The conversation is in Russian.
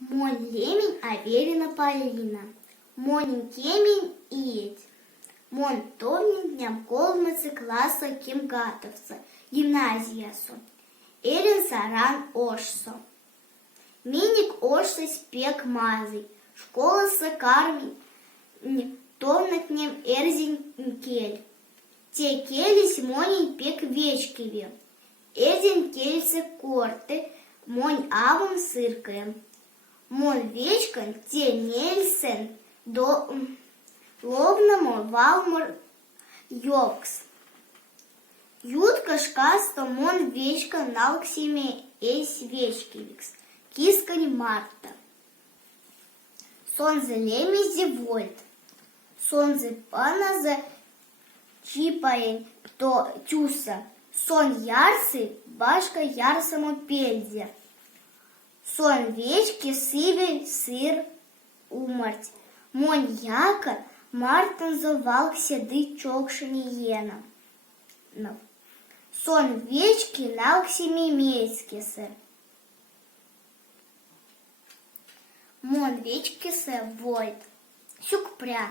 Мой лемень Аверина Полина, Монин темень иеть. Мон вторник дням колмыцы класса кемгатовца, гимназиясу. Эрин саран ошсо. Миник ошсы спек мазый, школа сакарми, тоннак нем эрзин кель. Те келись монин пек вечкиве. Эрзин кельцы корты, монь авум сыркаем. Мон вечкан те нельсен до ловному валмур йокс. Ютка шкасто мон вечкан налксиме эсь вечкивикс. Кискань Марта. Сонзе лемизи вольт. Сонзе паназа чипаень то тюса. Сон ярсы башка ярсому пельзе. Сон вечки сывель сыр умарть. Монь яка Мартин зовал к седы чокшини ена. Сон вечки налксими мейски сыр. Мон вечки се войт. Сюкпря.